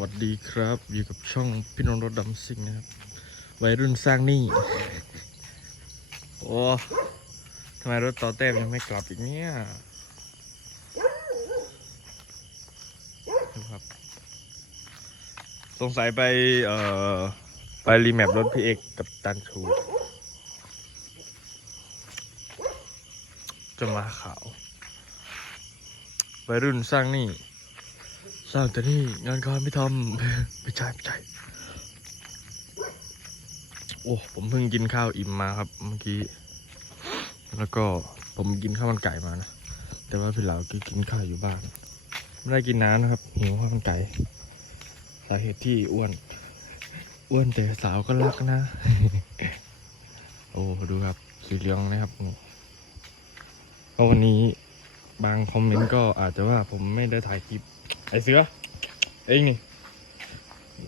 วัสดีครับ อยู่กับช่องพี่น้องรถดำซิ่งนะครับ วัยรุ่นสร้างหนี้ โอ้ทำไมรถต่อเต้มยังไม่กลับอีกเนี่ยครับ สงสัยไป เอ่อ ไปรีแมปรถพี่เอกกับตันชูจะมาขาววัยรุ่นสร้างหนี้ สร้างแต่นี่งานการไม่ทำไม่ใช่ไม่ใช่โอ้ผมเพิ่งกินข้าวอิ่มมาครับเมื่อกี้ แล้วก็ผมกินข้าวมันไก่มานะ แต่ว่าพี่เหลาก็กินข้าวอยู่บ้าน ไม่ได้กินน้ำนะครับหิวข้าวมันไก่ สาเหตุที่อ้วน อ้วนแต่สาวก็รักนะ โอ้ดูครับสีเหลืองนะครับก็วันนี้ บางคอมเมนต์ก็อาจจะว่าผมไม่ได้ถ่ายคลิปไอเสือเองนี่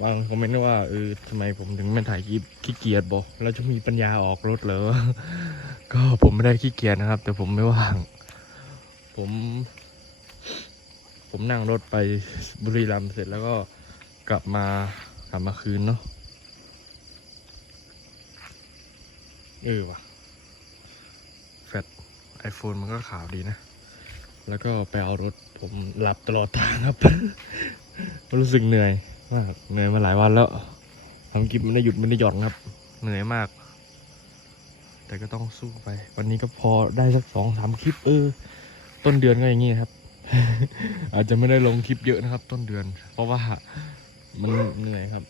วางคอมเมนต์ว่าเออทำไมผมถึงไม่ถ่ายคลิปขี้เกียจบอกเราจะมีปัญญาออกรถเหรอก็ผมไม่ได้ขี้เกียจนะครับ แต่ผมไม่ว่าง ผม ผมนั่งรถไปบุรีรัมย์เสร็จแล้วก็กลับมากลับมาคืนเนาะเออว่ะแฟลชไอโฟนมันก็ขาวดีนะ แล้วก็ไปเอารถผมหลับตลอดทางครับ รู้สึกเหนื่อยมากเหนื่อยมาหลายวันแล้วทำคลิปไม่ได้หยุดไม่ได้หย่อนครับ เหนื่อยมาก แต่ก็ต้องสู้ไป วันนี้ก็พอได้สักสองสามคลิปเออ ต้นเดือนก็อย่างงี้ครับ อาจจะไม่ได้ลงคลิปเยอะนะครับ ต้นเดือน เพราะว่ามันเหนื่อยครับ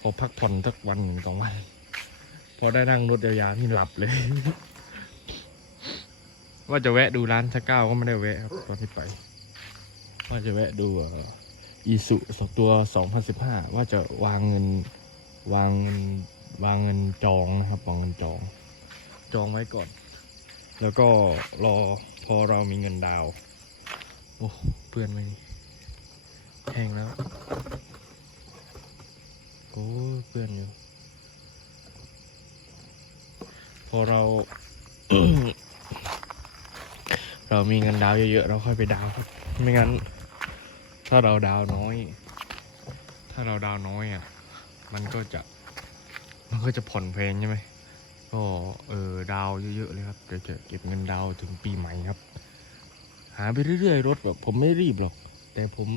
พอพักผ่อนสักวันหนึ่งสองวัน พอได้นั่งรถยาวๆนี่หลับเลย ว่าจะแวะดูร้านชักเก้าก็ไม่ได้แวะครับตอนที่ไป ว่าจะแวะดูอีสุสองตัวสองพันสิบห้าว่าจะวางเงินวางเงินวางเงินจองนะครับวางเงินจอง จองไว้ก่อน แล้วก็รอพอเรามีเงินดาว โอ้เพื่อนไหมนี่แห้งแล้วโอ้เพื่อนอยู่ พอเรา เรามีเงินดาวเยอะๆเราค่อยไปดาวครับไม่งั้น ถ้าเราดาวน้อย ถ้าเราดาวน้อยอะ มันก็จะ มันก็จะผ่อนเพลงใช่ไหมก็เออดาวเยอะๆเลยครับเดี๋ยวจะเก็บเงินดาวถึงปีใหม่ครับ หาไปเรื่อยๆรถแบบผมไม่รีบหรอก แต่ผม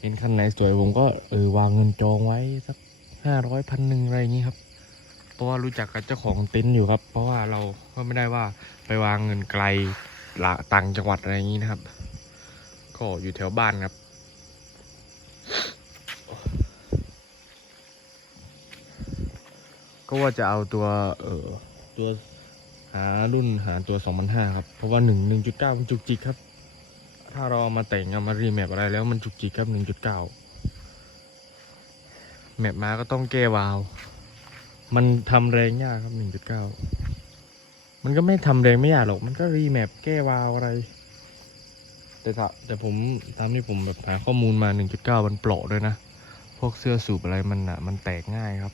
เห็นคันไหนสวยผมก็เออวางเงินจองไว้สักห้าร้อยพันหนึ่งอะไรอย่างนี้ครับ เพราะว่ารู้จักกับเจ้าของเต็นท์อยู่ครับ เพราะว่าเราก็ไม่ได้ว่าไปวางเงินไกล ละต่างจังหวัดอะไรอย่างนี้นะครับ ก็อยู่แถวบ้านครับ ก็ว่าจะเอาตัวเออตัวหารุ่นหาตัว 2005 ครับ เพราะว่า 1 1.9มันจุกจิกครับ ถ้าเราเอามาแต่งเอามารีแมปอะไรแล้วมันจุกจิกครับ 1.9 แมปมาก็ต้องแก้วาล์วมันทำแรงยากครับ 1.9 มันก็ไม่ทำแรงไม่ยากหรอก มันก็รีแมปแก้วาล์วอะไร แต่ถ้าแต่ผมตามที่ผมแบบหาข้อมูลมา 1.9 มันเปราะด้วยนะ พวกเสื้อสูบอะไรมันอะ มันแตกง่ายครับ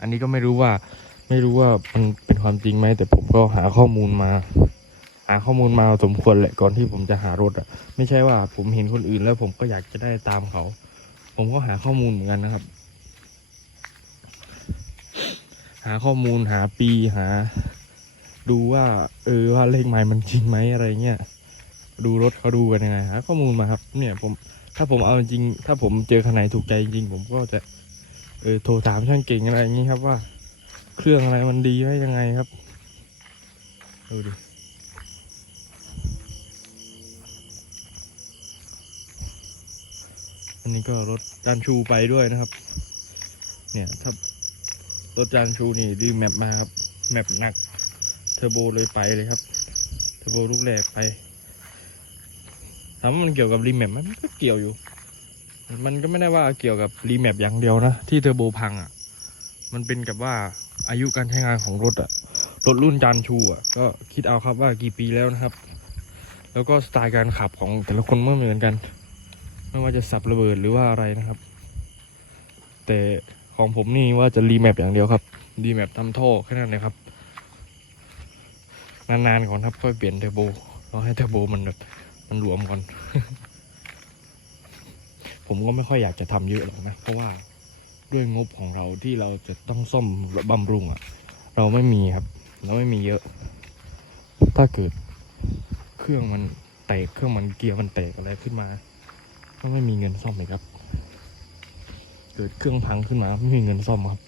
อันนี้ก็ไม่รู้ว่า ไม่รู้ว่ามันเป็นความจริงไหม แต่ผมก็หาข้อมูลมา หาข้อมูลมาสมควรแหละก่อนที่ผมจะหารถอะ ไม่ใช่ว่าผมเห็นคนอื่นแล้วผมก็อยากจะได้ตามเขา ผมก็หาข้อมูลเหมือนกันนะครับ หาข้อมูลหาปีหา ดูว่าเออว่าเลขไม้มันจริงไหมอะไรเงี้ยดูรถเขาดูกันยังไงหาข้อมูลมาครับ เนี่ยผมถ้าผมเอาจริง ถ้าผมเจอคันไหนถูกใจจริงผมก็จะเออโทรถามช่างเก่งอะไรอย่างนี้ครับว่า เครื่องอะไรมันดีไว้ยังไงครับดูดิอันนี้ก็รถจานชูไปด้วยนะครับ เนี่ยถ้ารถจานชูนี่ดีแมปมาครับแมปหนัก อร์โบเลยไปเลยครับเทอร์โบลูกแรกไปถามว่ามันเกี่ยวกับรีแมปไหมมันก็เกี่ยวอยู่ มันก็ไม่ได้ว่าเกี่ยวกับรีแมปอย่างเดียวนะ ที่เทอร์โบพังอะ มันเป็นกับว่าอายุการใช้งานของรถอะรถรุ่นจานชูอะก็คิดเอาครับว่ากี่ปีแล้วนะครับ แล้วก็สไตล์การขับของแต่ละคนไม่เหมือนกัน ไม่ว่าจะสับระเบิดหรือว่าอะไรนะครับ แต่ของผมนี่ว่าจะรีแมปอย่างเดียวครับรีแมปทำท่อแค่นั้นเลยครับ นานๆก่อนครับค่อยเปลี่ยนเทอร์โบรอให้เทอร์โบมันแบบมันรวมก่อน ผมก็ไม่ค่อยอยากจะทำเยอะหรอกนะ เพราะว่าด้วยงบของเราที่เราจะต้องซ่อมบำรุงอะ่ะ เราไม่มีครับ เราไม่มีเยอะ ถ้าเกิดเครื่องมันแตกเครื่องมันเกียร์มันแตกอะไรขึ้นมา ก็ไม่มีเงินซ่อมเลยครับ เกิดเครื่องพังขึ้นมาไม่มีเงินซ่อมครับ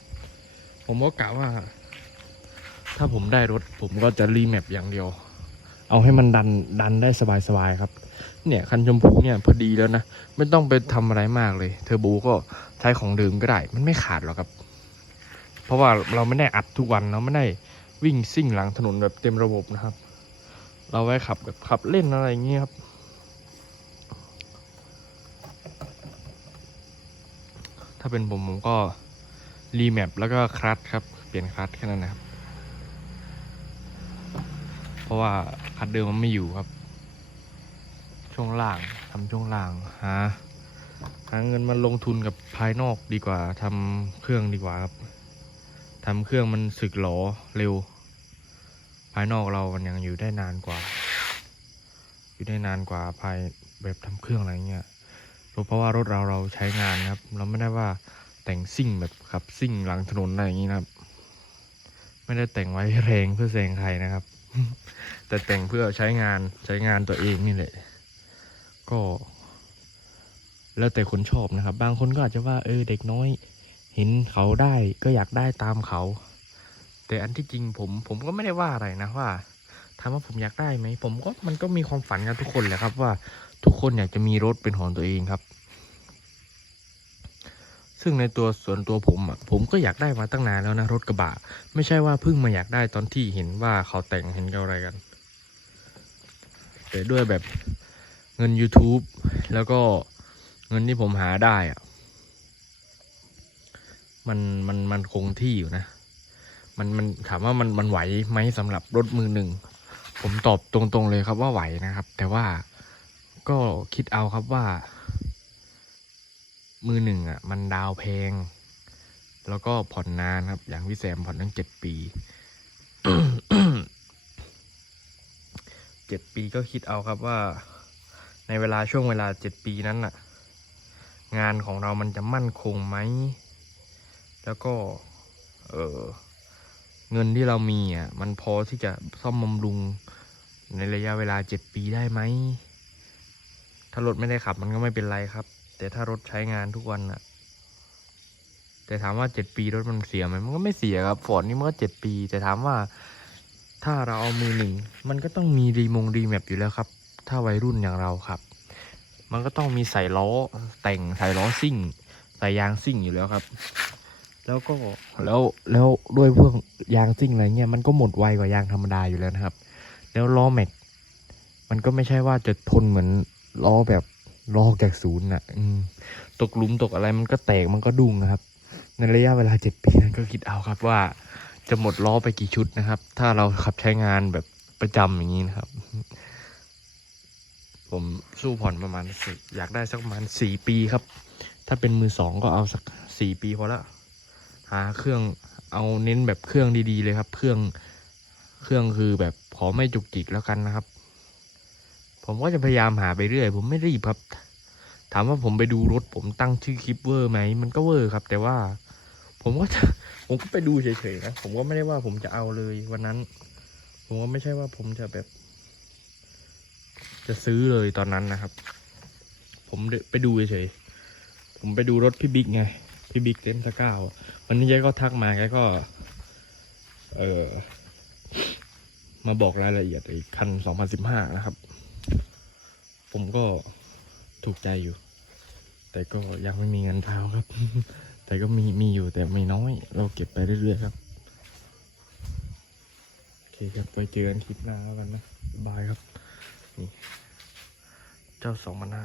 ผมก็กะว่า ถ้าผมได้รถผมก็จะรีแมปอย่างเดียว เอาให้มันดันดันได้สบายๆครับ เนี่ยคันชมพูเนี่ยพอดีแล้วนะ ไม่ต้องไปทำอะไรมากเลยเทอร์โบก็ใช้ของเดิมก็ได้ มันไม่ขาดหรอกครับ เพราะว่าเราไม่ได้อัดทุกวันเราไม่ได้วิ่งซิ่งหลังถนนแบบเต็มระบบนะครับ เราไว้ขับแบบขับเล่นอะไรอย่างเงี้ยครับถ้าเป็นผมผมก็รีแมปแล้วก็คลัตครับ เปลี่ยนคลัตแค่นั้นนะครับ เพราะว่าคลัตช์เดิมมันไม่อยู่ครับ ช่วงล่างทำช่วงล่างหาหาเงินมาลงทุนกับภายนอกดีกว่าทำเครื่องดีกว่าครับทำเครื่องมันสึกหรอเร็ว ภายนอกเรามันยังอยู่ได้นานกว่า อยู่ได้นานกว่าภายแบบทำเครื่องอะไรเงี้ยเพราะว่ารถเราเราใช้งานนะครับ เราไม่ได้ว่าแต่งซิ่งแบบขับซิ่งหลังถนนอะไรอย่างงี้นะครับ ไม่ได้แต่งไว้แรงเพื่อแซงใครนะครับ แต่แต่งเพื่อใช้งานใช้งานตัวเองนี่แหละ ก็ แล้วแต่คนชอบนะครับ บางคนก็อาจจะว่าเออเด็กน้อย เห็นเขาได้ก็อยากได้ตามเขา แต่อันที่จริงผมผมก็ไม่ได้ว่าอะไรนะว่าถามว่าผมอยากได้ไหมผมก็มันก็มีความฝันกันทุกคนแหละครับว่าทุกคนอยากจะมีรถเป็นของตัวเองครับ ซึ่งในตัวส่วนตัวผมอะผมก็อยากได้มาตั้งนานแล้วนะรถกระบะ ไม่ใช่ว่าเพิ่งมาอยากได้ตอนที่เห็นว่าเขาแต่งเห็นเขาอะไรกัน แต่ด้วยแบบเงิน YouTube แล้วก็เงินที่ผมหาได้อะมันมันมันคงที่อยู่นะ มันมันถามว่ามันมันไหวไหมสำหรับรถมือหนึ่ง ผมตอบตรงๆเลยครับว่าไหวนะครับ แต่ว่าก็คิดเอาครับว่า มือหนึ่งอะมันดาวแพง แล้วก็ผ่อนนานครับ อย่างพี่แซมผ่อนตั้งเจ็ดปีเจ็ดปีก็คิดเอาครับว่า ในเวลาช่วงเวลาเจ็ดปีนั้นน่ะ งานของเรามันจะมั่นคงไหม แล้วก็ เออเงินที่เรามีอะมันพอที่จะซ่อมบำรุงในระยะเวลาเจ็ดปีได้ไหม ถ้ารถไม่ได้ขับมันก็ไม่เป็นไรครับ แต่ถ้ารถใช้งานทุกวันอะแต่ถามว่าเจ็ดปีรถมันเสียไหมมันก็ไม่เสียครับฟอร์ดนี่มันก็เจ็ดปี แต่ถามว่า ถ้าเราเอามือหนึ่งมันก็ต้องมีรีมงรีแมปอยู่แล้วครับ ถ้าวัยรุ่นอย่างเราครับ มันก็ต้องมีใส่ล้อแต่งใส่ล้อซิ่งใส่ยางซิ่งอยู่แล้วครับ แล้วก็แล้วแล้วด้วยพวกยางซิ่งอะไรเงี้ยมันก็หมดไวกว่ายางธรรมดาอยู่แล้วนะครับ แล้วล้อแม็กมันก็ไม่ใช่ว่าจะทนเหมือนล้อแบบ ล้อกจากศูนย์น่ะตกหลุมตกอะไรมันก็แตกมันก็ดุ้งนะครับ ในระยะเวลาเจ็ดปีนั้นก็คิดเอาครับว่าจะหมดล้อไปกี่ชุดนะครับ ถ้าเราขับใช้งานแบบประจำอย่างนี้นะครับ ผมสู้ผ่อนประมาณสี่อยากได้สักประมาณสี่ปีครับ ถ้าเป็นมือสองก็เอาสักสี่ปีพอละหาเครื่องเอาเน้นแบบเครื่องดีๆเลยครับ เครื่องเครื่องคือแบบขอไม่จุกจิกแล้วกันนะครับ ผมก็จะพยายามหาไปเรื่อย ผมไม่รีบครับ ถามว่าผมไปดูรถ ผมตั้งชื่อคลิปเวอร์ไหมมันก็เวอร์ครับ แต่ว่า ผมก็จะผมก็ไปดูเฉยๆนะผมก็ไม่ได้ว่าผมจะเอาเลยวันนั้น ผมก็ไม่ใช่ว่าผมจะแบบ จะซื้อเลยตอนนั้นนะครับ ผมไปดูเฉยๆผมไปดูรถพี่บิ๊กไงพี่บิ๊กเต็มสก้าววันนี้แกก็ทักมาแกก็ เออมาบอกรายละเอียดอีกคันสองพันสิบห้านะครับ ผมก็ถูกใจอยู่ แต่ก็ยังไม่มีเงินเท้าครับ แต่ก็มีมีอยู่แต่ไม่น้อย เราเก็บไปเรื่อยๆครับ โอเคครับไปเจอกันคลิปหน้าแล้วกันนะบายบายครับ นี่ เจ้าสองพันห้า